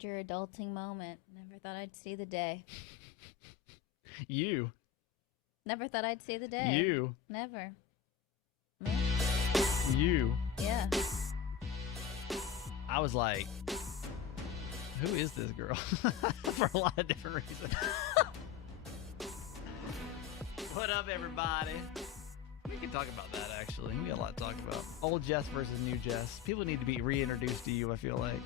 Your adulting moment. Never thought I'd see the day. You. Never thought I'd see the day. You. Never. Me? You. Yeah. I was like, who is this girl? For a lot of different reasons. What up, everybody? We can talk about that, actually. We got a lot to talk about. Old Jess versus new Jess. People need to be reintroduced to you, I feel like.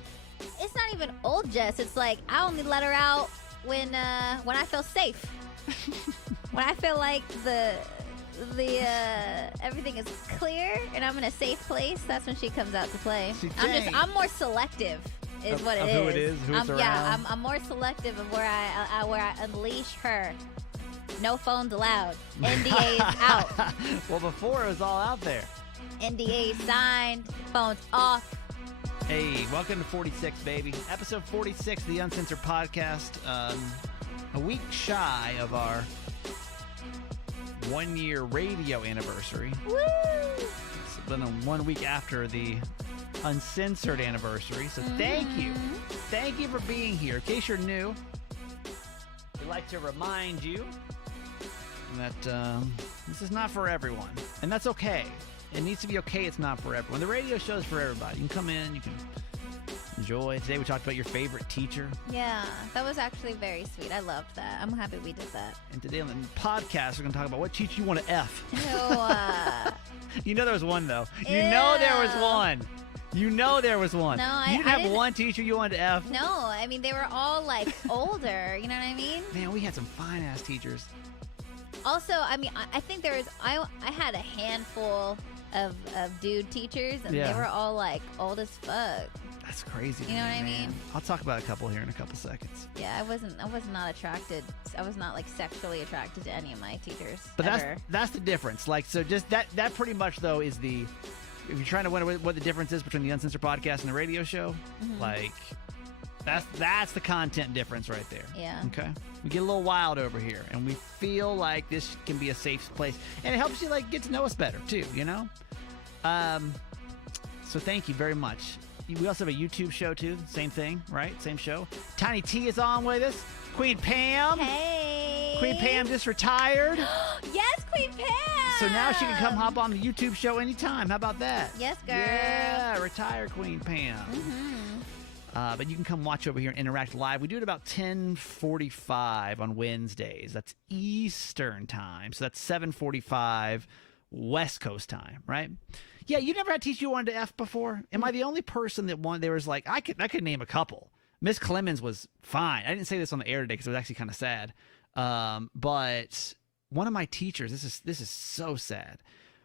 It's not even old Jess. It's like I only let her out when I feel safe. When I feel like the everything is clear and I'm in a safe place, that's when she comes out to play. I'm more selective, is what it is. Who it is, who it's around. Yeah, I'm more selective of where I unleash her. No phones allowed. NDAs out. Well, before it was all out there. NDAs signed. Phones off. Hey, welcome to 46, baby. Episode 46 of the Uncensored podcast. A week shy of our 1-year radio anniversary. Woo! It's been 1 week after the Uncensored anniversary. So thank you. Thank you for being here. In case you're new, we'd like to remind you that this is not for everyone. And that's okay. It needs to be okay. It's not for everyone. The radio show is for everybody. You can come in. You can enjoy. Today we talked about your favorite teacher. Yeah, that was actually very sweet. I loved that. I'm happy we did that. And today on the podcast, we're going to talk about what teacher you want to F. Ew, You know there was one, though. You Ew. know there was one. You know there was one. No, you didn't have didn't. one teacher you wanted to F. No, I mean, they were all, like, older. You know what I mean? Man, we had some fine-ass teachers. Also, I mean, I think there was... I had a handful of dude teachers, and Yeah. they were all, like, old as fuck. That's crazy. You know what I mean? I'll talk about a couple here in a couple seconds. Yeah, I was not attracted. I was not, like, sexually attracted to any of my teachers. But ever. that's the difference. Like, so just that pretty much, though, is the... If you're trying to wonder what the difference is between the Uncensored podcast and the radio show, like, that's the content difference right there. Yeah. Okay? We get a little wild over here, and we feel like this can be a safe place. And it helps you, like, get to know us better, too, you know? So thank you very much. We also have a YouTube show, too. Same thing, right? Same show. Tiny T is on with us. Queen Pam. Hey. Queen Pam just retired. Yes, Queen Pam. So now she can come hop on the YouTube show anytime. How about that? Yes, girl. Yeah, retired Queen Pam. But you can come watch over here and interact live. We do it about 10:45 on Wednesdays. That's Eastern time. So that's 7:45 West Coast time, right? Yeah, you never had a teacher you wanted to F before? Am I the only person that wanted? There was like, I could name a couple. Miss Clemens was fine. I didn't say this on the air today because it was actually kind of sad. But one of my teachers, this is so sad.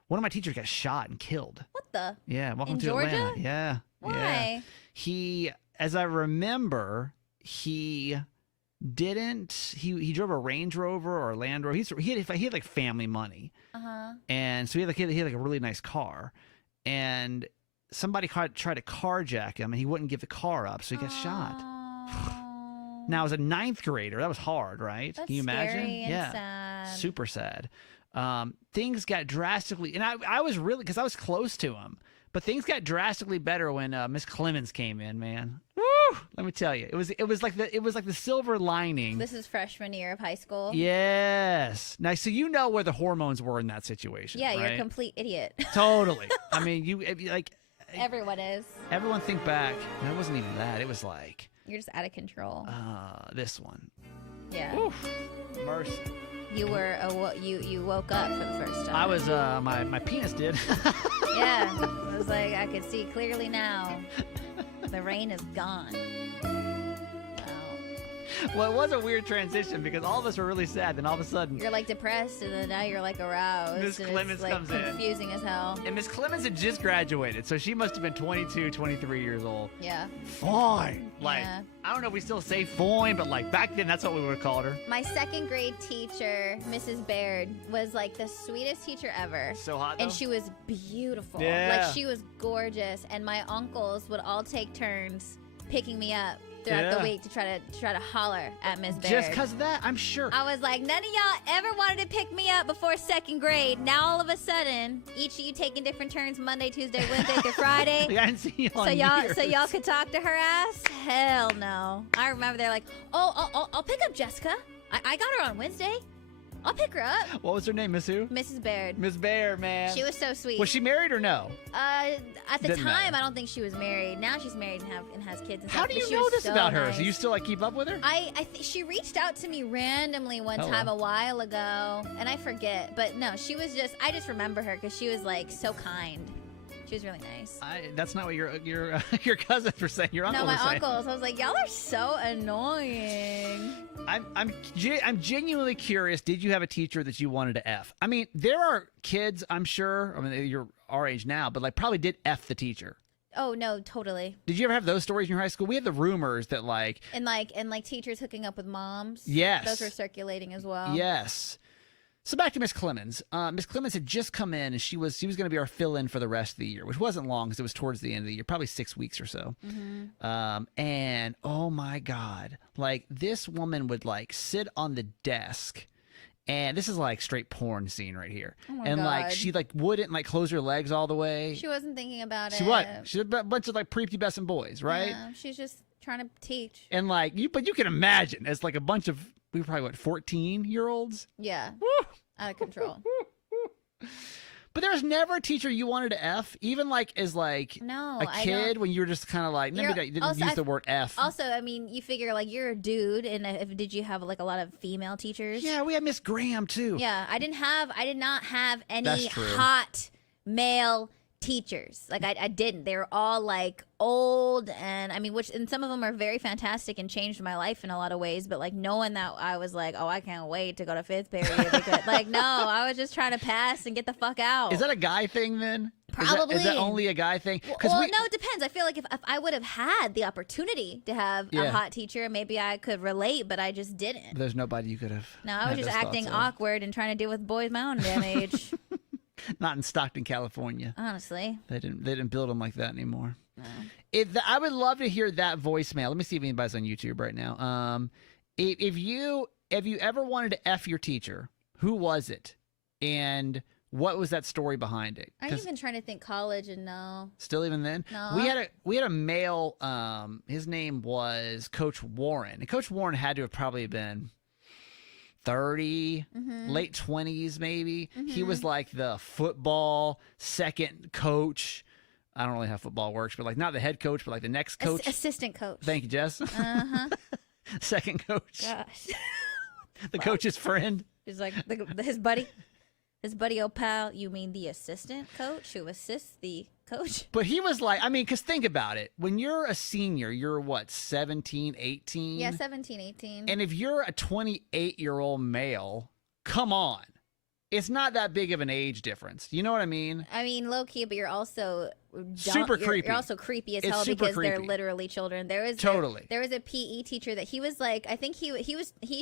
One of my teachers got shot and killed. What the? Yeah, welcome In to Georgia? Atlanta. Yeah. Why? Yeah. He, as I remember, he drove a Range Rover or a Land Rover. He had like family money. And so he had like a really nice car. And somebody tried to carjack him and he wouldn't give the car up, so he got shot. Now, as a 9th grader, that was hard, right? That's Can you imagine? scary and Yeah. sad. Super sad. Things got drastically, and I was really, because I was close to him, but things got drastically better when Miss Clemens came in, man. Woo! Let me tell you, it was like the silver lining. This is freshman year of high school. Yes. Now, so you know where the hormones were in that situation. Yeah, right? you're a complete idiot. Totally. I mean, Everyone is. everyone think back. And it wasn't even that. It was like You're just out of control. this one. Yeah. Oof. Mercy. You were you woke up for the first time. I was my penis did. Yeah. I was like, I could see clearly now. The rain is gone. Wow. Well, it was a weird transition because all of us were really sad. Then all of a sudden, You're like depressed, and then now you're like aroused. Miss and Clemens it's, like, comes in. confusing as hell. and Miss Clemens had just graduated, so she must have been 22, 23 years old. Yeah. Fine. Like, Yeah. I don't know if we still say fine, but like back then, that's what we would have called her. My 2nd grade teacher, Mrs. Baird, was like the sweetest teacher ever. So hot, though. And she was beautiful. Yeah. Like, she was gorgeous. And my uncles would all take turns picking me up throughout the week to try to holler at Miss Baird. Just because of that, I'm sure. I was like, none of y'all ever wanted to pick me up before second grade. Now all of a sudden, each of you taking different turns Monday, Tuesday, Wednesday through Friday. I didn't see you on so y'all could talk to her ass? Hell no. I remember they're like, I'll pick up Jessica. I got her on Wednesday. I'll pick her up. What was her name, Miss who? Mrs. Baird. Miss Baird, man. She was so sweet. Was she married or no? At the Didn't time, matter. I don't think she was married. Now she's married and has kids and stuff. How do but you she know was this so about her? nice. Do you still keep up with her? She reached out to me randomly one Oh, time wow. a while ago, and I forget. But no, she was I just remember her because she was like so kind. She was really nice. That's not what your cousins were saying. Your uncle No, my was saying. uncles. I was like, y'all are so annoying. I'm genuinely curious. Did you have a teacher that you wanted to F? I mean, there are kids, I'm sure. I mean, you're our age now, but like probably did F the teacher. Oh no, totally. Did you ever have those stories in your high school? We had the rumors that like And teachers hooking up with moms. Yes. Those were circulating as well. Yes. So back to Miss Clemens. Miss Clemens had just come in, and she was going to be our fill-in for the rest of the year, which wasn't long because it was towards the end of the year, probably 6 weeks or so. Mm-hmm. And oh my God, like this woman would like sit on the desk, and this is like straight porn scene right here. Oh my and God. like she like wouldn't like close her legs all the way. She wasn't thinking about it. She what? She had a bunch of like prepubescent boys, right? Yeah, she's just trying to teach. And like but you can imagine as like a bunch of we were probably 14-year-olds. Yeah. Woo! Out of control. But there was never a teacher you wanted to F, even like as like No, a kid when you were just kind of like maybe you didn't also, use the word F. Also, I mean, you figure like you're a dude, and did you have like a lot of female teachers? Yeah, we had Miss Graham too. Yeah, I did not have any That's true. hot male teachers. Like I didn't. They were all like old, and I mean, and some of them are very fantastic and changed my life in a lot of ways. But like knowing that I was like, oh, I can't wait to go to fifth period. Because, like, no, I was just trying to pass and get the fuck out. Is that a guy thing then? Probably. Is that only a guy thing? Well, no, it depends. I feel like if I would have had the opportunity to have a hot teacher, maybe I could relate, but I just didn't. There's nobody you could have. No, I was just acting awkward and trying to deal with boys my own damn age. Not in Stockton, California. Honestly. They didn't build them like that anymore. No. I would love to hear that voicemail. Let me see if anybody's on YouTube right now. If you ever wanted to F your teacher, who was it? And what was that story behind it? I'm even trying to think college, and no. Still even then? No. We had a male, his name was Coach Warren. And Coach Warren had to have probably been 30, late 20s maybe. He was like the football second coach. I don't really know how football works, but like not the head coach, but like the next coach. Assistant coach. Thank you, Jess. Uh-huh. Second coach. Gosh. The coach's friend. He's like his buddy. His buddy, oh pal, you mean the assistant coach who assists the coach? But he was like, I mean, because think about it. When you're a senior, you're what, 17, 18? Yeah, 17, 18. And if you're a 28-year-old male, come on. It's not that big of an age difference. You know what I mean? I mean, low key, but you're also super creepy. You're also creepy as It's hell super because they're creepy. literally children. There was a PE teacher that he was like, I think he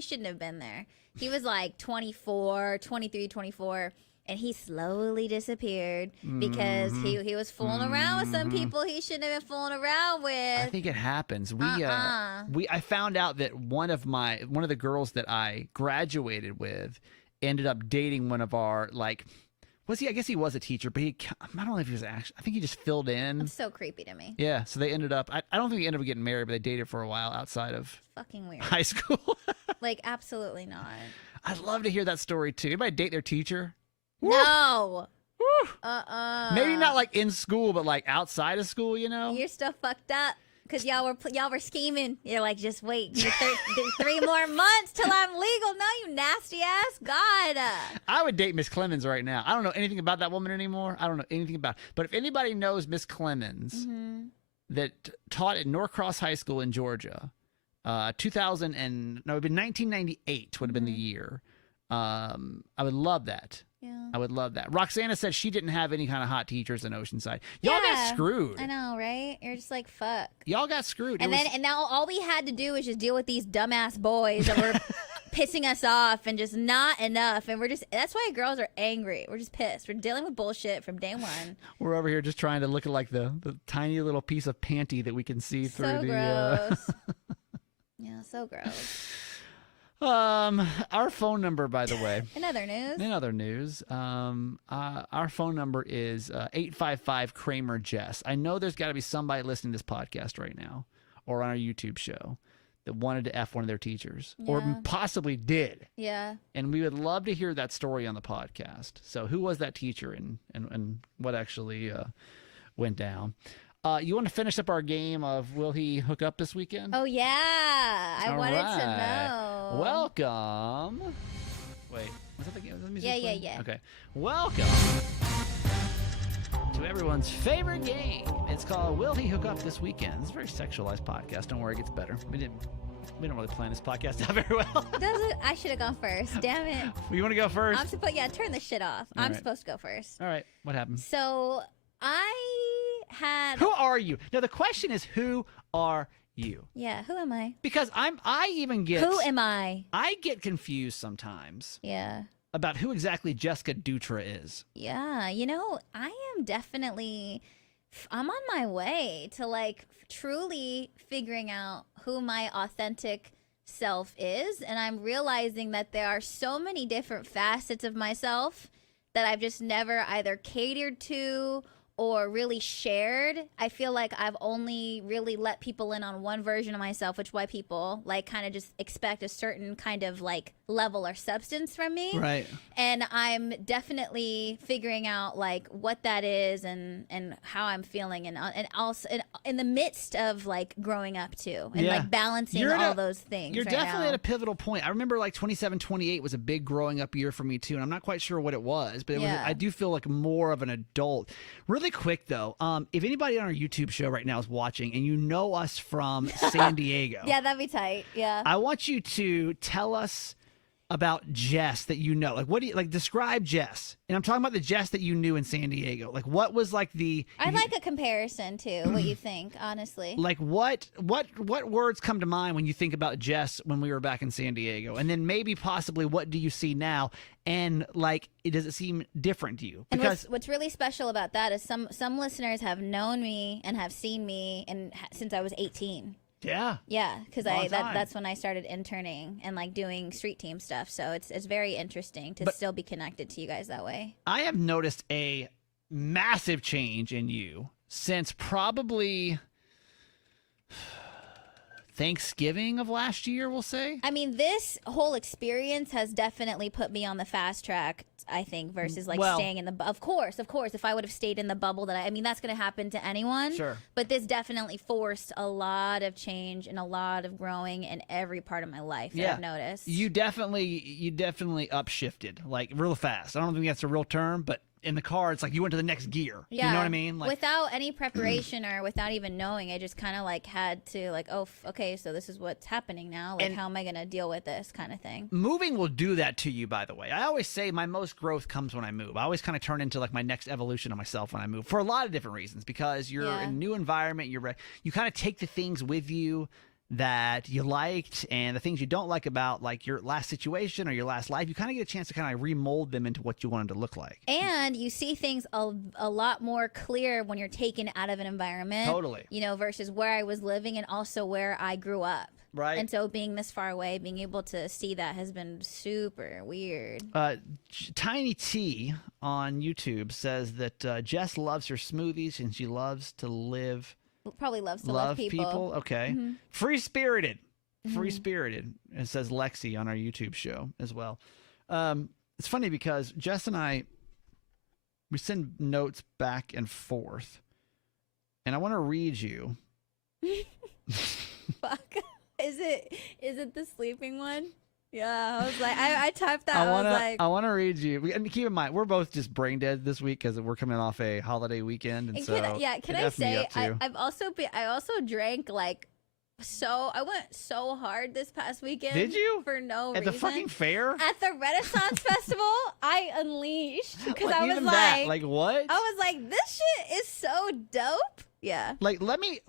shouldn't have been there. He was like 24, 23, 24. And he slowly disappeared because he was fooling around with some people he shouldn't have been fooling around with. I think it happens. I found out that one of the girls that I graduated with ended up dating one of our I guess he was a teacher, but I don't know if he was actually. I think he just filled in. It's so creepy to me. Yeah, so they ended up. I don't think they ended up getting married, but they dated for a while outside of fucking weird high school. Like absolutely not. I'd love to hear that story too. Anybody date their teacher? No. Woo! Maybe not like in school, but like outside of school. You know, you're still fucked up because y'all were scheming. You're like, just wait, give me 3 more months till I'm legal. No, you nasty ass God. I would date Miss Clemens right now. I don't know anything about that woman anymore. I don't know anything about. But if anybody knows Miss Clemens that taught at Norcross High School in Georgia, 1998 would have been the year. I would love that. Yeah. I would love that. Roxana said she didn't have any kind of hot teachers in Oceanside. Y'all got screwed. I know, right? You're just like, fuck. Y'all got screwed. And now all we had to do was just deal with these dumbass boys that were pissing us off and just not enough. And that's why girls are angry. We're just pissed. We're dealing with bullshit from day one. We're over here just trying to look at like the tiny little piece of panty that we can see through the. Gross. so gross. Our phone number, by the way. In other news, our phone number is 855-KRAMER-JESS. I know there's got to be somebody listening to this podcast right now or on our YouTube show that wanted to F one of their teachers or possibly did. Yeah. And we would love to hear that story on the podcast. So who was that teacher and what actually went down? You want to finish up our game of will he hook up this weekend? Oh, yeah. I wanted to know. Welcome. Wait, was that the game? Was that the music playing? Yeah. Okay. Welcome to everyone's favorite game. It's called Will He Hook Up This Weekend? It's a very sexualized podcast. Don't worry, it gets better. We don't really plan this podcast out very well. Does it? I should have gone first. Damn it. You want to go first? Turn the shit off. I'm right. supposed to go first. All right. What happened? So Who are you? Now the question is, who are you? Yeah, who am I? Because who am I? I get confused sometimes. Yeah. About who exactly Jessica Dutra is. Yeah, I am definitely I'm on my way to like truly figuring out who my authentic self is, and I'm realizing that there are so many different facets of myself that I've just never either catered to or really shared. I feel like I've only really let people in on one version of myself, which why people like kind of just expect a certain kind of like level or substance from me. Right. And I'm definitely figuring out like what that is and how I'm feeling and also in the midst of like growing up too and like balancing all those things. You're definitely at a pivotal point. I remember like 27, 28 was a big growing up year for me too, and I'm not quite sure what it was, but I do feel like more of an adult. Really quick though, if anybody on our YouTube show right now is watching and you know us from San Diego, yeah, that'd be tight. Yeah, I want you to tell us about Jess that you know. Like, what do you like? Describe Jess, and I'm talking about the Jess that you knew in San Diego. Like, what was like the? I'd like a comparison to what you think, honestly. Like, what words come to mind when you think about Jess when we were back in San Diego, and then maybe possibly what do you see now? And like, does it seem different to you? Because what's really special about that is some listeners have known me and have seen me since I was 18. Yeah, because that's when I started interning and like doing street team stuff. So it's very interesting to still be connected to you guys that way. I have noticed a massive change in you since probably Thanksgiving of last year, we'll say. I mean, this whole experience has definitely put me on the fast track, I think, versus like staying in the of course, if I would have stayed in the bubble that I mean, that's going to happen to anyone. Sure. But this definitely forced a lot of change and a lot of growing in every part of my life that I've noticed. You definitely upshifted like real fast. I don't think that's a real term, but in the car, it's like you went to the next gear. Yeah. You know what I mean? Like, without any preparation or without even knowing, I just kind of like had to like, okay, so this is what's happening now. Like, how am I going to deal with this kind of thing? Moving will do that to you, by the way. I always say my most growth comes when I move. I always kind of turn into like my next evolution of myself when I move for a lot of different reasons, because you're in a new environment. You kind of take the things with you that you liked and the things you don't like about like your last situation or your last life. You kind of get a chance to kind of remold them into what you want them to look like. And you see things a lot more clear when you're taken out of an environment. Totally. Versus where I was living and also where I grew up. Right. And so being this far away, being able to see that has been super weird. Tiny T on YouTube says that Jess loves her smoothies and she loves to live... Probably loves to love people. Okay. Mm-hmm. Free-spirited. Free-spirited. It says Lexi on our YouTube show as well. It's funny because Jess and I, we send notes back and forth. And I want to read you. Fuck. Is it the sleeping one? Yeah, I was like, I typed that. I want to read you. And keep in mind, we're both just brain dead this week because we're coming off a holiday weekend, and so can I say I also drank like I went so hard this past weekend. Did you? For no reason. At the fucking fair? At the Renaissance Festival, I unleashed because I was like, what? I was like, this shit is so dope. Yeah. Like, let me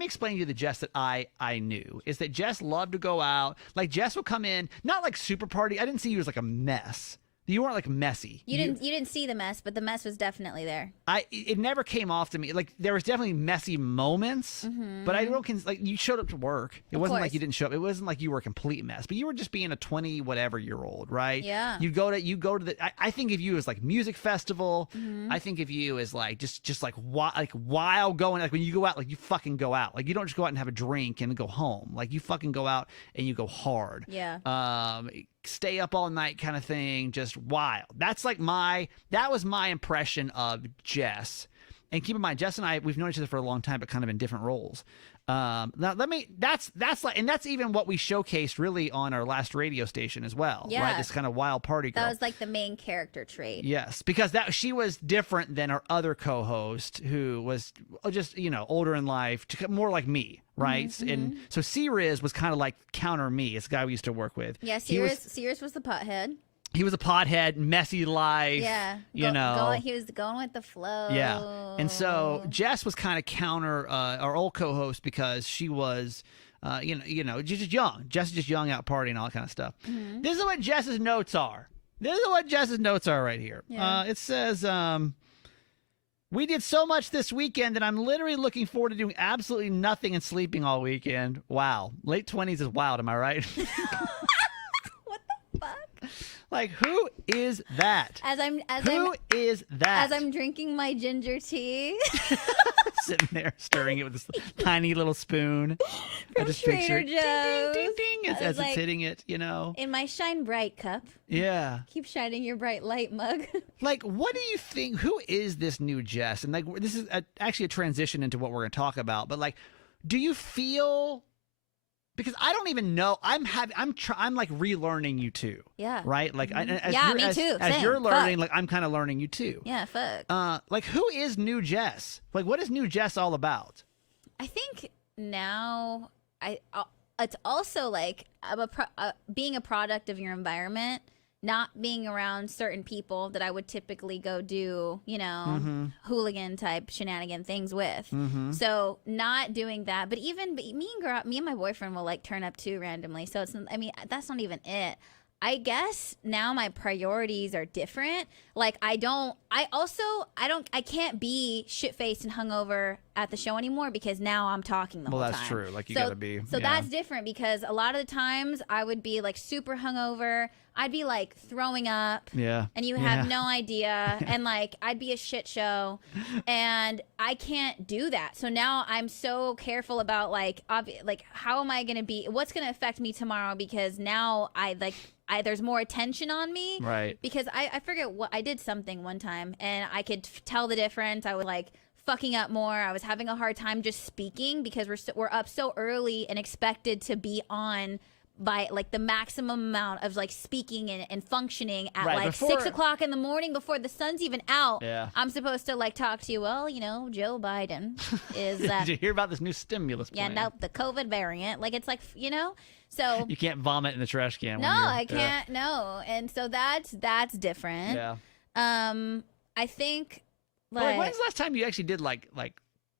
explain to you the Jess that I knew is that Jess loved to go out. Like, Jess would come in, not like super party. I didn't see you as like a mess, You weren't like messy. You didn't see the mess, but the mess was definitely there. It never came off to me. Like there was definitely messy moments, but I don't like you showed up to work. It wasn't like you didn't show up. It wasn't like you were a complete mess, but you were just being a 20 whatever year old, right? Yeah. You go to the. I think of you as like music festival. I think of you as like just like while going, like when you go out, like you fucking go out. Like you don't just go out and have a drink and go home. Like you fucking go out and you go hard. Yeah. Stay up all night kind of thing, just wild. That was my impression of Jess. And keep in mind, Jess and I, we've known each other for a long time, but kind of in different roles. Now that's like, and that's even what we showcased really on our last radio station as well. Yeah. Right? This kind of wild party girl. That was like the main character trait. Yes, because she was different than our other co-host who was just, older in life, more like me. Right. And so C-Riz was kind of like counter me. It's a guy we used to work with. Yeah. C-Riz was the pothead. He was a pothead, messy life. Yeah. He was going with the flow. Yeah. And so Jess was kind of counter our old co-host because she was, just young. Jess is just young, out partying and all that kind of stuff. This is what Jess's notes are. Right here. Yeah. It says, we did so much this weekend that I'm literally looking forward to doing absolutely nothing and sleeping all weekend. Wow. Late 20s is wild, am I right? What the fuck? Like, who is that? Who is that? As I'm drinking my ginger tea. Sitting there stirring it with this tiny little spoon. From Trader Joe's. Ding, ding, ding, as it's hitting it, In my Shine Bright cup. Yeah. Keep shining your bright light mug. Like, what do you think? Who is this new Jess? And like, this is actually a transition into what we're going to talk about. But like, do you feel? Because I don't even know. I'm like relearning you too. Yeah. Right. Like, me too. As Same. you're learning, Fuck. like I'm kind of learning you too. Yeah. Fuck. Like, who is new Jess? Like, what is new Jess all about? I think now it's also like being a product of your environment, not being around certain people that I would typically go do, hooligan type shenanigan things with. So not doing that, but even me and my boyfriend will like turn up too randomly. So that's not even it. I guess now my priorities are different. Like I can't be shit-faced and hungover at the show anymore because now I'm talking the whole time. Well, that's true. Like you gotta be. So that's different because a lot of the times I would be like super hungover. I'd be like throwing up. Yeah. And you have no idea. And like I'd be a shit show. And I can't do that. So now I'm so careful about like how am I gonna be? What's gonna affect me tomorrow? Because now there's more attention on me. Right. Because I forget what I did something one time and I could tell the difference. I was like fucking up more. I was having a hard time just speaking because we're up so early and expected to be on by like the maximum amount of like speaking and functioning at like 6 o'clock in the morning before the sun's even out. Yeah. I'm supposed to like talk to you. Well, Joe Biden is Did you hear about this new stimulus plan? Yeah, no, the COVID variant. Like it's like, so you can't vomit in the trash can. No, I can't. No. And so that's different. Yeah. I think like when's the last time you actually did like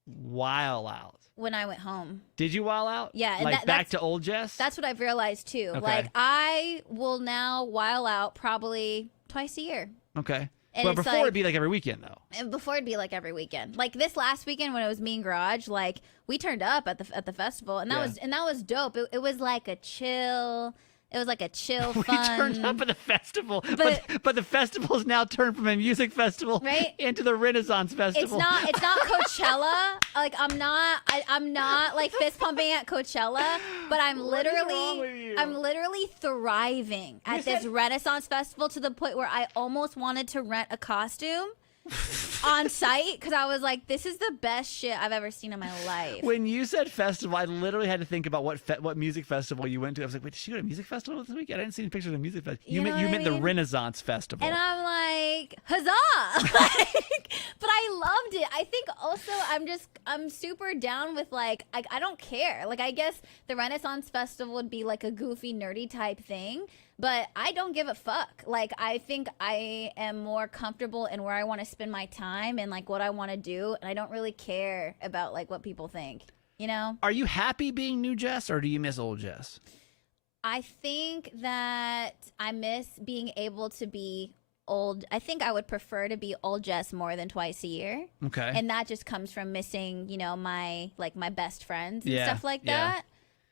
while out? When I went home. Did you while out? Yeah. And like back to old Jess? That's what I've realized too. Okay. Like I will now while out probably twice a year. Okay. And but before it'd be like every weekend though. And before it'd be like every weekend. Like this last weekend when it was me and Garage, like we turned up at the festival and that was dope. It was like a chill. It was like a chill, fun. We turned up at the festival, but the festival's now turned from a music festival into the Renaissance Festival. It's not Coachella. Like I'm not like fist pumping at Coachella, but I'm literally thriving at this Renaissance Festival to the point where I almost wanted to rent a costume on site because I was like, this is the best shit I've ever seen in my life. When you said festival, I literally had to think about what music festival you went to. I was like, wait, did she go to a music festival this weekend? I didn't see any pictures of a music festival. You meant the Renaissance Festival. And I'm like, huzzah! But I loved it. I think also I'm super down with like, I don't care. Like I guess the Renaissance Festival would be like a goofy, nerdy type thing. But I don't give a fuck. Like, I think I am more comfortable in where I want to spend my time and, like, what I want to do. And I don't really care about, like, what people think, Are you happy being new Jess, or do you miss old Jess? I think that I miss being able to be I think I would prefer to be old Jess more than twice a year. Okay. And that just comes from missing, my best friends and Yeah, stuff like yeah.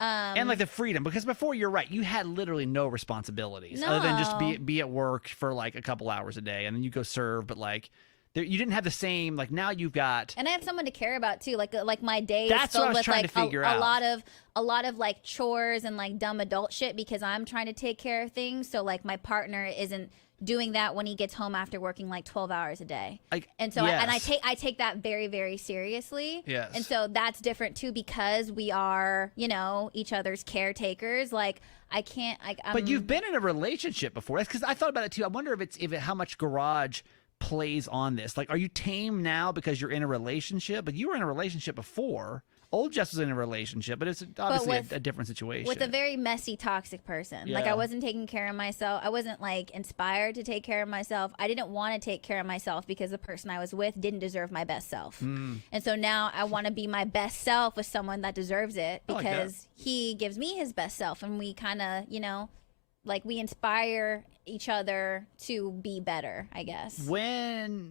that. And like the freedom, because before, you're right, you had literally no responsibilities other than just be at work for like a couple hours a day, and then you go serve. But like, you didn't have the same, like, now you've got. And I have someone to care about too. Like my day is That's what I filled was with trying like to figure a out. lot of like chores and like dumb adult shit because I'm trying to take care of things. So like my partner isn't doing that when he gets home after working like 12 hours a day. Like, and so yes. I take that very, very seriously. Yes. And so that's different too because we are, each other's caretakers. Like I can't But you've been in a relationship before. That's because I thought about it too. I wonder how much garage plays on this. Like, are you tame now because you're in a relationship? But you were in a relationship before. Old Jess was in a relationship, but it's obviously a different situation. With a very messy, toxic person. Yeah. Like, I wasn't taking care of myself. I wasn't, like, inspired to take care of myself. I didn't want to take care of myself because the person I was with didn't deserve my best self. And so now I want to be my best self with someone that deserves it because he gives me his best self. And we kind of, like, we inspire each other to be better, I guess. When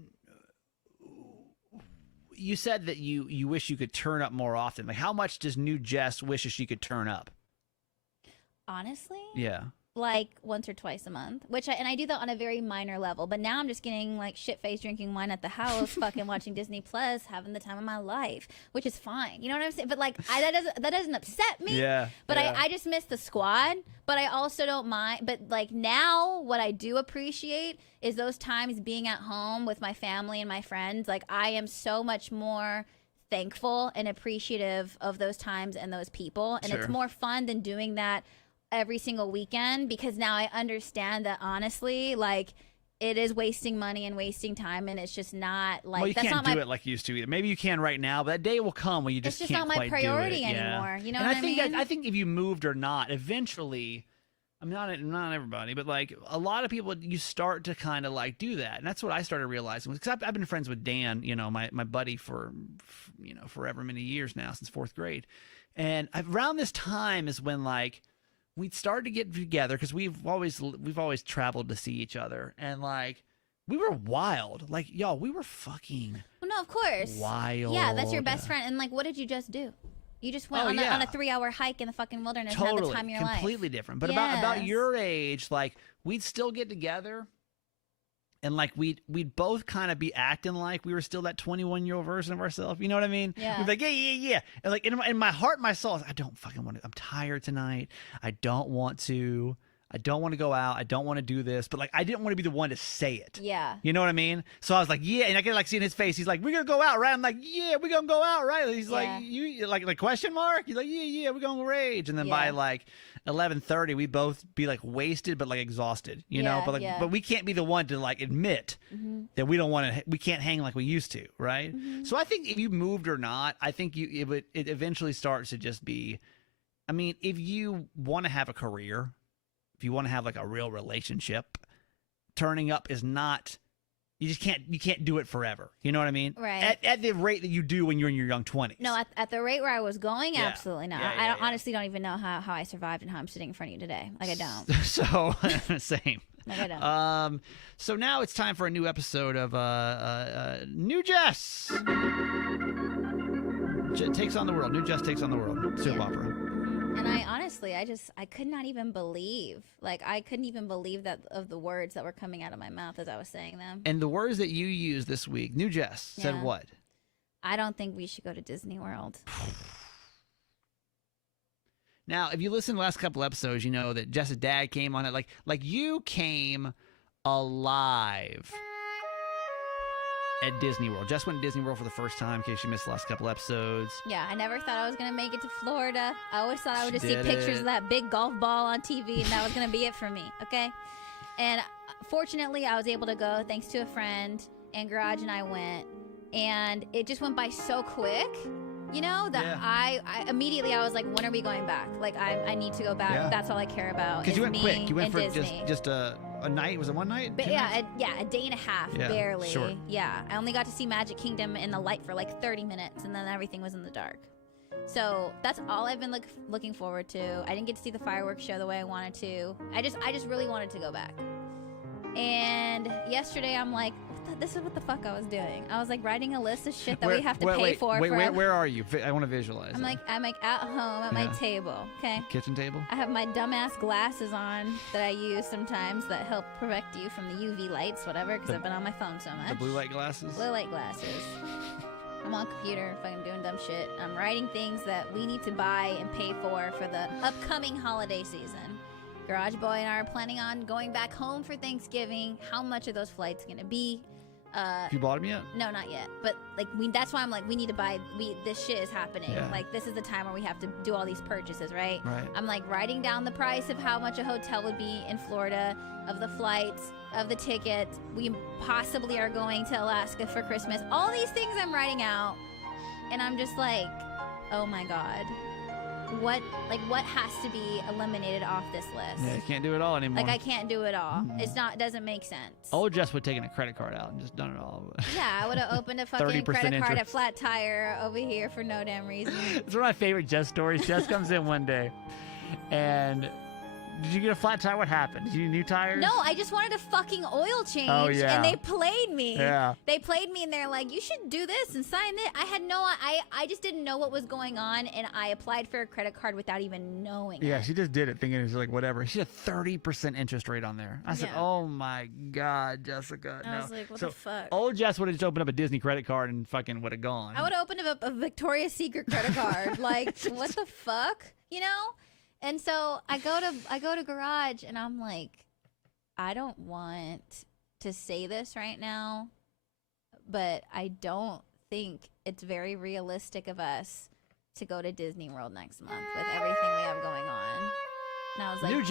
you said that you wish you could turn up more often, like, how much does new Jess wishes she could turn up? Honestly? Yeah. Like once or twice a month, and I do that on a very minor level. But now I'm just getting like shit-faced drinking wine at the house, fucking watching Disney Plus, having the time of my life, which is fine. You know what I'm saying? But like, that doesn't upset me. Yeah. But yeah. I just miss the squad. But I also don't mind. But like now, what I do appreciate is those times being at home with my family and my friends. Like I am so much more thankful and appreciative of those times and those people, and it's more fun than doing that every single weekend because now I understand that honestly, like it is wasting money and wasting time, and it's just not like. Well, you that's can't not do it like you used to either. Maybe you can right now, but that day will come when you just it's just can't not my quite priority do it. anymore. You know and what I think mean? I think if you moved or not, eventually, I mean, not everybody, but like a lot of people, you start to kind of like do that, and that's what I started realizing because I've been friends with Dan, my buddy for forever many years now since 4th grade, and around this time is when like. We started to get together because we've always traveled to see each other, and like we were wild, like y'all, we were fucking. Well, no, of course, wild. Yeah, that's your best friend, and like, what did you just do? You just went on a 3-hour hike in the fucking wilderness and had the time of your life. Completely different. But yes. about your age, like we'd still get together. And like we'd both kind of be acting like we were still that 21-year-old version of ourselves. You know what I mean? Yeah. We'd be like, yeah. And like in my heart, my soul, I don't fucking want to. I'm tired tonight. I don't want to go out. I don't want to do this. But like I didn't want to be the one to say it. Yeah. You know what I mean? So I was like, yeah. And I could like see in his face, he's like, we're gonna go out, right? I'm like, yeah, we're gonna go out, right? He's like, you like question mark? He's like, yeah, we're gonna rage. And then by like 11:30, we both be like wasted but like exhausted, you know. But like, but we can't be the one to like admit that we can't hang like we used to, right? So I think if you moved or not, I think it eventually starts to just be. I mean, if you want to have a career, if you want to have like a real relationship, turning up is not. You can't do it forever. You know what I mean? Right. At the rate that you do when you're in your young 20s. No, at the rate where I was going, absolutely not. Yeah, I honestly don't even know how I survived and how I'm sitting in front of you today. Like I don't. So same. Like I don't. So now it's time for a new episode of New Jess Takes on the World. New Jess Takes on the World. Soap opera. And I honestly, I could not even believe, I couldn't even believe that of the words that were coming out of my mouth as I was saying them. And the words that you used this week, New Jess said what? I don't think we should go to Disney World. Now, if you listen to the last couple episodes, you know that Jess's dad came on it. Like you came alive at Disney World. Jess went to Disney World for the first time, in case you missed the last couple episodes. Yeah, I never thought I was going to make it to Florida. I always thought I would just see pictures of that big golf ball on TV, and that was going to be it for me, okay? And fortunately, I was able to go thanks to a friend, and Garage and I went, and it just went by so quick, that I immediately I was like, when are we going back? Like, I need to go back. Yeah. That's all I care about. Because you went quick. You went for Disney. just a night? Was it one night? But a day and a half, barely. Short. Yeah, I only got to see Magic Kingdom in the light for like 30 minutes, and then everything was in the dark. So that's all I've been looking forward to. I didn't get to see the fireworks show the way I wanted to. I just really wanted to go back. And yesterday I'm like, this is what the fuck I was doing. I was like writing a list of shit that we have to pay for. Where are you? I want to visualize. I'm like at home at my table. Okay. Kitchen table. I have my dumbass glasses on that I use sometimes that help protect you from the UV lights, whatever, because I've been on my phone so much. The blue light glasses. Blue light glasses. I'm on computer, fucking doing dumb shit. I'm writing things that we need to buy and pay for the upcoming holiday season. Garage Boy and I are planning on going back home for Thanksgiving. How much are those flights gonna be? You bought them yet? No, not yet. But like that's why I'm like, we need to buy. This shit is happening. Yeah. Like this is the time where we have to do all these purchases, right? Right. I'm like writing down the price of how much a hotel would be in Florida, of the flights, of the tickets. We possibly are going to Alaska for Christmas. All these things I'm writing out, and I'm just like, oh my god. What has to be eliminated off this list? Yeah, you can't do it all anymore. Like I can't do it all. It doesn't make sense. Old Jess would have taken a credit card out and just done it all. Yeah, I would have opened a fucking 30% credit card interest. at Flat Tire over here for no damn reason. It's one of my favorite Jess stories. Jess comes in one day, and did you get a flat tire? What happened? Did you get new tires? No, I just wanted a fucking oil change. Oh, yeah. And they played me. Yeah. They played me and they're like, you should do this and sign it. I just didn't know what was going on, and I applied for a credit card without even knowing Yeah, it. she just did it thinking it was like whatever. She had 30% interest rate on there. I said, Yeah. oh my God, Jessica. I no. was like, what So, the fuck? Old Jess would have just opened up a Disney credit card and fucking would have gone. I would have opened up a Victoria's Secret credit card. Like, what the fuck? You know? And so I go to Garage and I'm like, I don't want to say this right now, but I don't think it's very realistic of us to go to Disney World next month with everything we have going on. And I was like, New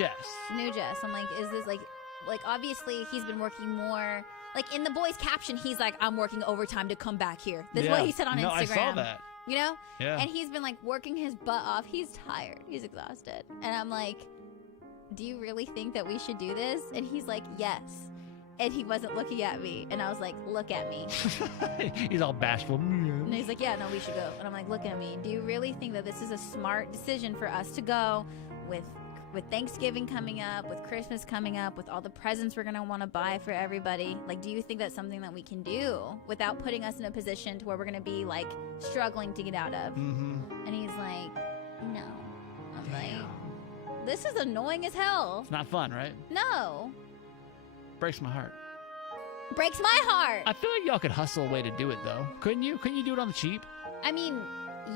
Jess. I'm like, is this like obviously he's been working more. Like in the boy's caption, he's like, I'm working overtime to come back here. This is what he said on Instagram. I saw that. You know? Yeah. And he's been like working his butt off. He's tired. He's exhausted. And I'm like, do you really think that we should do this? And he's like, yes. And he wasn't looking at me. And I was like, look at me. He's all bashful. And he's like, yeah, no, we should go. And I'm like, look at me. Do you really think that this is a smart decision for us to go with Thanksgiving coming up, with Christmas coming up, with all the presents we're going to want to buy for everybody? Like, do you think that's something that we can do without putting us in a position to where we're going to be, like, struggling to get out of? Mm-hmm. And he's like, no. I'm like, this is annoying as hell. It's not fun, right? No. Breaks my heart. Breaks my heart. I feel like y'all could hustle a way to do it, though. Couldn't you? Couldn't you do it on the cheap? I mean,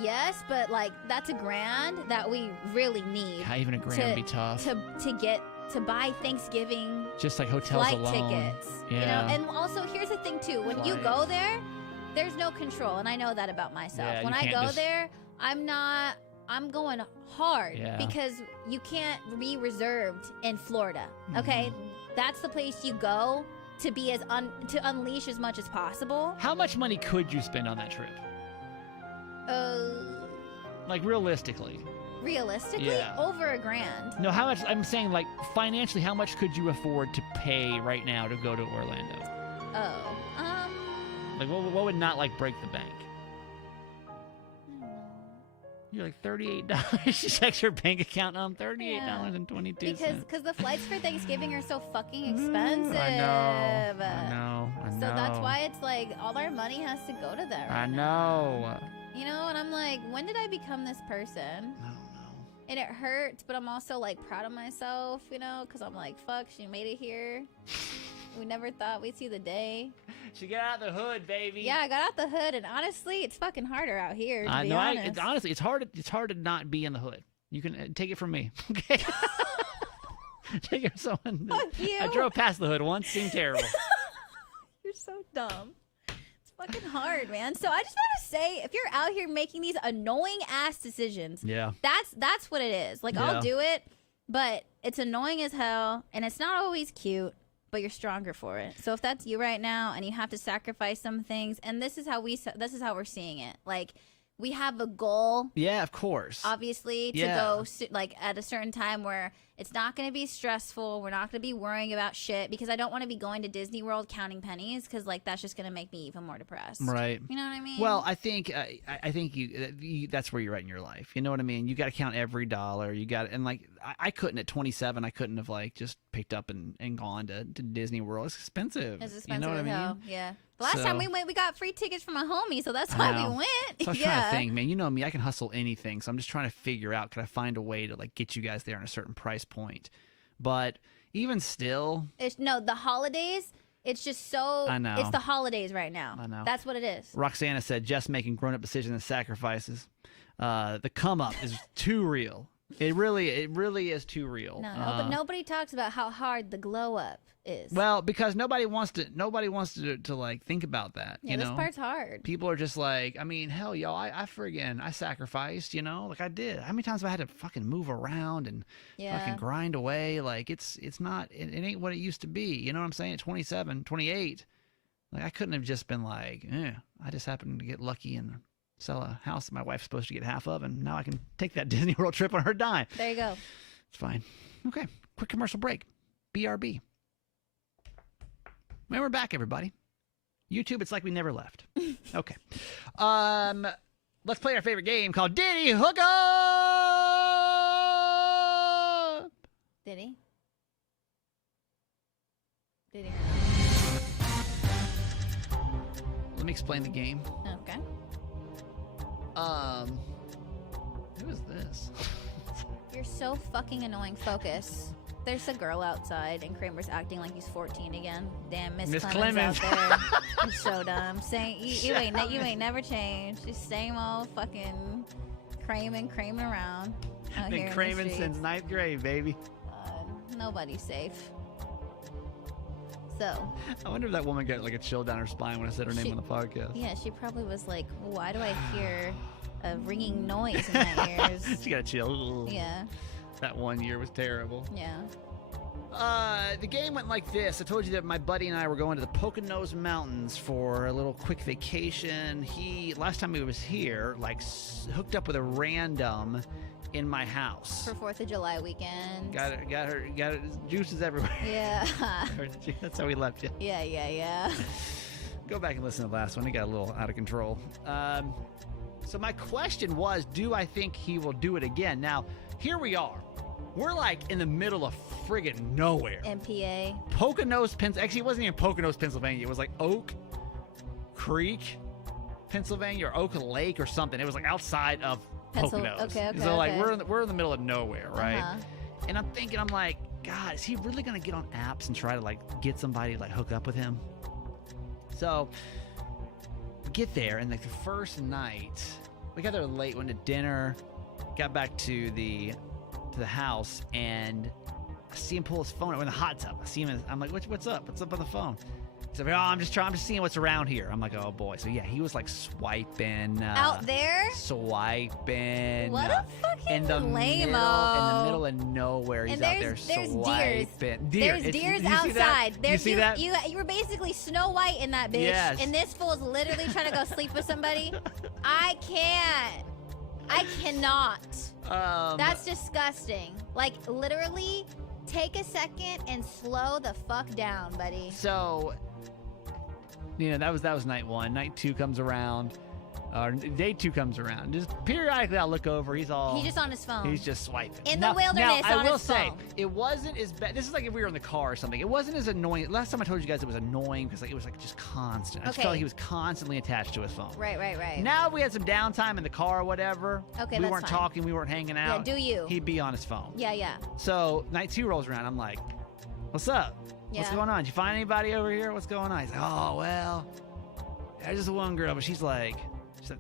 yes, but like that's $1,000 that we really need. Yeah, even $1,000 would be tough. To buy Thanksgiving just like hotels flight alone. tickets. Yeah. You know, and also here's the thing too: when you go there, there's no control, and I know that about myself. Yeah, when you I can't go just- there, I'm going hard because you can't be reserved in Florida. Okay, that's the place you go to be to unleash as much as possible. How much money could you spend on that trip? Like realistically. Realistically, Yeah. over $1,000. No, how much? I'm saying like financially, how much could you afford to pay right now to go to Orlando? Oh, Like what would not like break the bank? I don't know. You're like $38. She checks her bank account on $38.22. Because the flights for Thanksgiving are so fucking expensive. I know. So that's why it's like all our money has to go to that. I Right know. now. You know, and I'm like, when did I become this person? I don't know. And it hurts, but I'm also like proud of myself, you know, because I'm like, fuck, she made it here. We never thought we'd see the day. She got out the hood, baby. Yeah, I got out the hood, and honestly, it's fucking harder out here. To I be know. honest. Honestly, it's hard. It's hard to not be in the hood. You can take it from me. Okay. Take it from someone. Fuck you. I drove past the hood once. Seemed terrible. You're so dumb. It's fucking hard, man. So I just want to say, if you're out here making these annoying ass decisions, Yeah. that's what it is. Like, Yeah. I'll do it, but it's annoying as hell, and it's not always cute, but you're stronger for it. So if that's you right now, and you have to sacrifice some things, and this is how we're seeing it. Like, we have a goal, Yeah, of course. obviously, to Yeah. go like at a certain time where it's not going to be stressful. We're not going to be worrying about shit, because I don't want to be going to Disney World counting pennies, because like that's just going to make me even more depressed. Right. You know what I mean? Well, I think you that's where you're at in your life. You know what I mean? You got to count every dollar. You got and like I couldn't at 27. I couldn't have like just picked up and gone to Disney World. It's expensive. It's expensive. You know what I mean? Yeah. The last time we went, we got free tickets from a homie, so that's I why know. we went. So I was trying to think, man. You know me, I can hustle anything. So I'm just trying to figure out, could I find a way to like get you guys there on a certain price point? But even still, the holidays. It's just so. I know. It's the holidays right now. I know. That's what it is. Roxana said, just making grown-up decisions and sacrifices. The come up is too real. It really is too real. No, but nobody talks about how hard the glow up is. Well, because nobody wants to like think about that. Yeah, you know? this part's hard. People are just like, I mean, hell, y'all, I sacrificed, you know, like I did. How many times have I had to fucking move around and fucking grind away? Like it ain't what it used to be. You know what I'm saying? At 27, 28, like I couldn't have just been like, I just happened to get lucky and sell a house that my wife's supposed to get half of, and now I can take that Disney World trip on her dime. There you go. It's fine. Okay, quick commercial break. BRB. And we're back, everybody. YouTube, it's like we never left. Okay. Let's play our favorite game called Did He Hook Up? Did he? Did he? Let me explain the game. Okay. Who is this? You're so fucking annoying. Focus. There's a girl outside, and Kramer's acting like he's 14 again. Damn, Miss Clemens out there. You're so dumb. Saying you ain't never changed. Just same old fucking craming around. Out Been here in the craving streets. since 9th grade, baby. Nobody's safe. So. I wonder if that woman got like a chill down her spine when I said her name on the podcast. Yeah, she probably was like, why do I hear a ringing noise in my ears? She got a chill. Yeah. That one year was terrible. Yeah. The game went like this. I told you that my buddy and I were going to the Poconos Mountains for a little quick vacation. Last time he was here, like hooked up with a random in my house. For 4th of July weekend. Got her juices everywhere. Yeah. That's how we left you. Yeah. Go back and listen to the last one. It got a little out of control. So my question was, do I think he will do it again? Now, here we are. We're like in the middle of friggin' nowhere. MPA. Poconos, Pennsylvania. Actually, it wasn't even Poconos, Pennsylvania. It was like Oak Creek, Pennsylvania, or Oak Lake or something. It was like outside of Poconos. Okay. So like we're in the middle of nowhere, right? Uh-huh. And I'm like, God, is he really gonna get on apps and try to like get somebody to like hook up with him? So we get there, and like the first night, we got there late, went to dinner, got back to the house, and I see him pull his phone out in the hot tub. I see him, I'm like, what's up? What's up on the phone? He's like, I'm just seeing what's around here. I'm like, oh boy. So yeah, he was like swiping. Out there? Swiping. What a fucking in the middle of nowhere. He's and out there there's swiping. There's deers outside. You see that? You were basically Snow White in that bitch. Yes. And this fool's literally trying to go sleep with somebody. I cannot. That's disgusting. Like, literally, take a second and slow the fuck down, buddy. So, that was night one. Night two comes around. Day two comes around. Just periodically, I'll look over. He's just on his phone. He's just swiping. In the wilderness now, on his phone. I will say, it wasn't as bad. This is like if we were in the car or something. It wasn't as annoying. Last time I told you guys it was annoying because it was like just constant. I just felt like he was constantly attached to his phone. Right. Now we had some downtime in the car or whatever. Okay, we that's weren't fine. talking. We weren't hanging out. Yeah, do you? He'd be on his phone. Yeah. So night two rolls around. I'm like, what's up? What's going on? Did you find anybody over here? What's going on? He's like, oh, well, there's just one girl, but she's like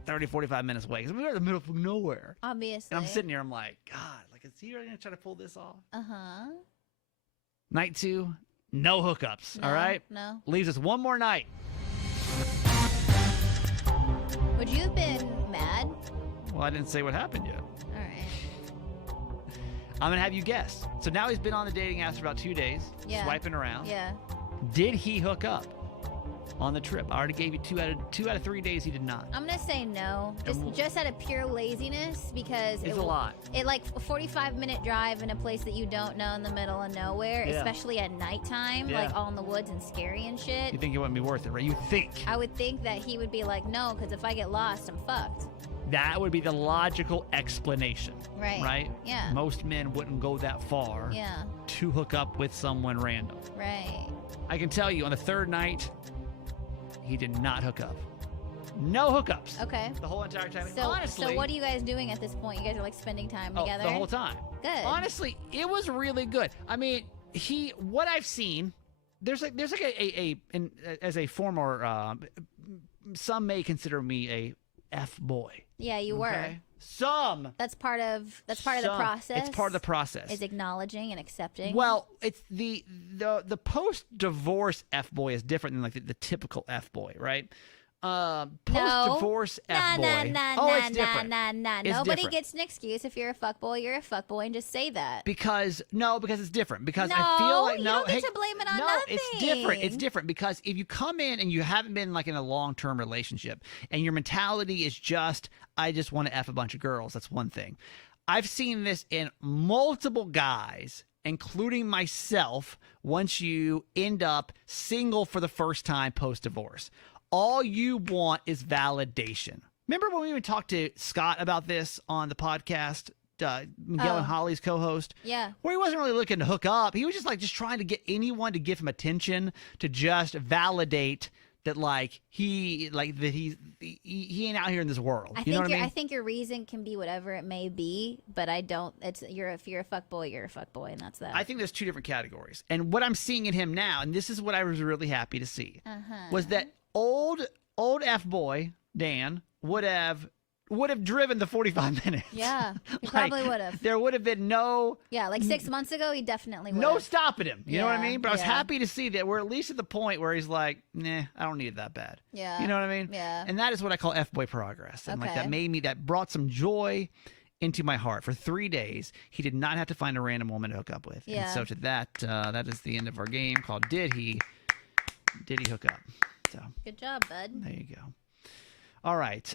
30, 45 minutes away. Because we're in the middle of nowhere. Obviously. And I'm sitting here, I'm like, God, like, is he really going to try to pull this off? Uh-huh. Night two, no hookups, No, all right? no. Leaves us one more night. Would you have been mad? Well, I didn't say what happened yet. All right. I'm going to have you guess. So now he's been on the dating apps for about 2 days, swiping around. Yeah. Did he hook up on the trip? I already gave you two out of 3 days he did not. I'm gonna say no, And just out of pure laziness because It's a lot. It like a 45-minute drive in a place that you don't know in the middle of nowhere, Yeah. especially at nighttime, Yeah. like all in the woods and scary and shit. You think it wouldn't be worth it, right? You think. I would think that he would be like, no, because if I get lost, I'm fucked. That would be the logical explanation. Right? Yeah. Most men wouldn't go that far to hook up with someone random. Right. I can tell you on the third night, he did not hook up. No hookups. Okay. The whole entire time. So, honestly, so what are you guys doing at this point? You guys are like spending time together? The whole time. Good. Honestly, it was really good. I mean, what I've seen, there's like as a former, some may consider me a F boy. Yeah, you were. Some. That's part of the process. It's part of the process. Is acknowledging and accepting. Well, it's the post-divorce F boy is different than like the typical F boy, right? Post-divorce F boy. It's different. Nobody gets an excuse if you're a fuckboy. You're a fuckboy, and just say that. Because it's different. Because I feel like you don't get to blame it on nothing. It's different. It's different because if you come in and you haven't been like in a long-term relationship, and your mentality is just, I just want to F a bunch of girls. That's one thing. I've seen this in multiple guys, including myself. Once you end up single for the first time post-divorce. All you want is validation. Remember when we even talked to Scott about this on the podcast, Miguel and Holly's co-host? Yeah. Where he wasn't really looking to hook up. He was just trying to get anyone to give him attention, to just validate that he ain't out here in this world. You know what I mean? I think your reason can be whatever it may be, but I don't. If you're a fuckboy, you're a fuckboy, and that's that. I think there's two different categories, and what I'm seeing in him now, and this is what I was really happy to see, was that old F boy Dan would have driven the 45 minutes. Yeah, he probably would have. There would have been no. Yeah, like 6 months ago, he definitely would. No stopping him. You know what I mean? But I was happy to see that we're at least at the point where he's like, nah, I don't need it that bad. Yeah. You know what I mean? Yeah. And that is what I call F boy progress. And that brought some joy into my heart. For 3 days, he did not have to find a random woman to hook up with. Yeah. And so to that is the end of our game called Did He Hook Up? So good job, bud. There you go. All right.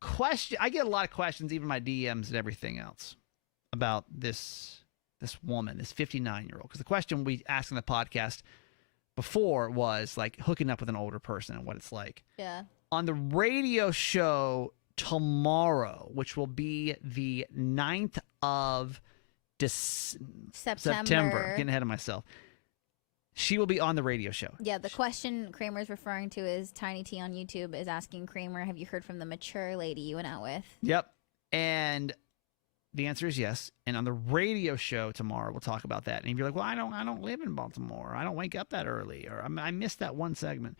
Question. I get a lot of questions, even my DMs and everything else, about this woman, this 59-year-old. Because the question we asked in the podcast before was like hooking up with an older person and what it's like. Yeah. On the radio show tomorrow, which will be the 9th of September. Getting ahead of myself. She will be on the radio show. Yeah, the question Kramer's referring to is Tiny T on YouTube is asking Kramer, have you heard from the mature lady you went out with? Yep. And the answer is yes. And on the radio show tomorrow, we'll talk about that. And if you're like, well, I don't live in Baltimore. I don't wake up that early. Or I missed that one segment.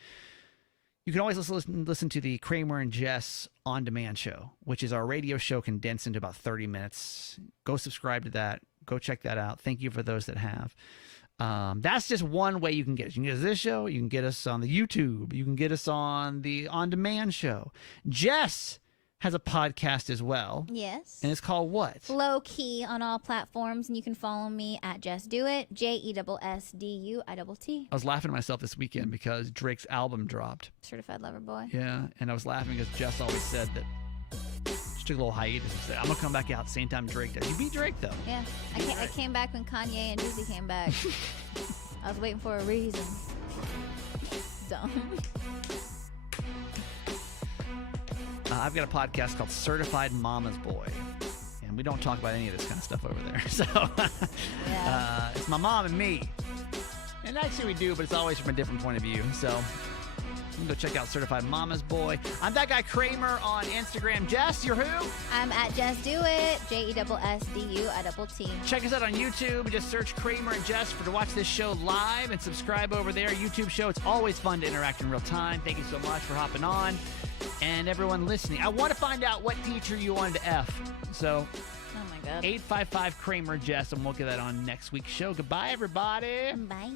You can always listen to the Kramer and Jess On Demand show, which is our radio show condensed into about 30 minutes. Go subscribe to that. Go check that out. Thank you for those that have. That's just one way you can get us. You can get us this show. You can get us on the YouTube. You can get us on the On Demand show. Jess has a podcast as well. Yes. And it's called what? Low Key on all platforms. And you can follow me at Just Do It. JESSDUITT. I was laughing at myself this weekend because Drake's album dropped. Certified Lover Boy. Yeah. And I was laughing because Jess always said that. Took a little hiatus and said, I'm going to come back out at the same time Drake does. You beat Drake, though. Yeah. I came back when Kanye and Jay-Z came back. I was waiting for a reason. Dumb. I've got a podcast called Certified Mama's Boy. And we don't talk about any of this kind of stuff over there. So it's my mom and me. And actually we do, but it's always from a different point of view. So you can go check out Certified Mama's Boy. I'm that guy Kramer on Instagram. Jess, you're who? I'm at Just Do It. JESSDUITT. Check us out on YouTube. Just search Kramer and Jess to watch this show live and subscribe over there. YouTube show. It's always fun to interact in real time. Thank you so much for hopping on. And everyone listening. I want to find out what teacher you wanted to F. So, oh my God. 855 Kramer Jess, and we'll get that on next week's show. Goodbye, everybody. Bye.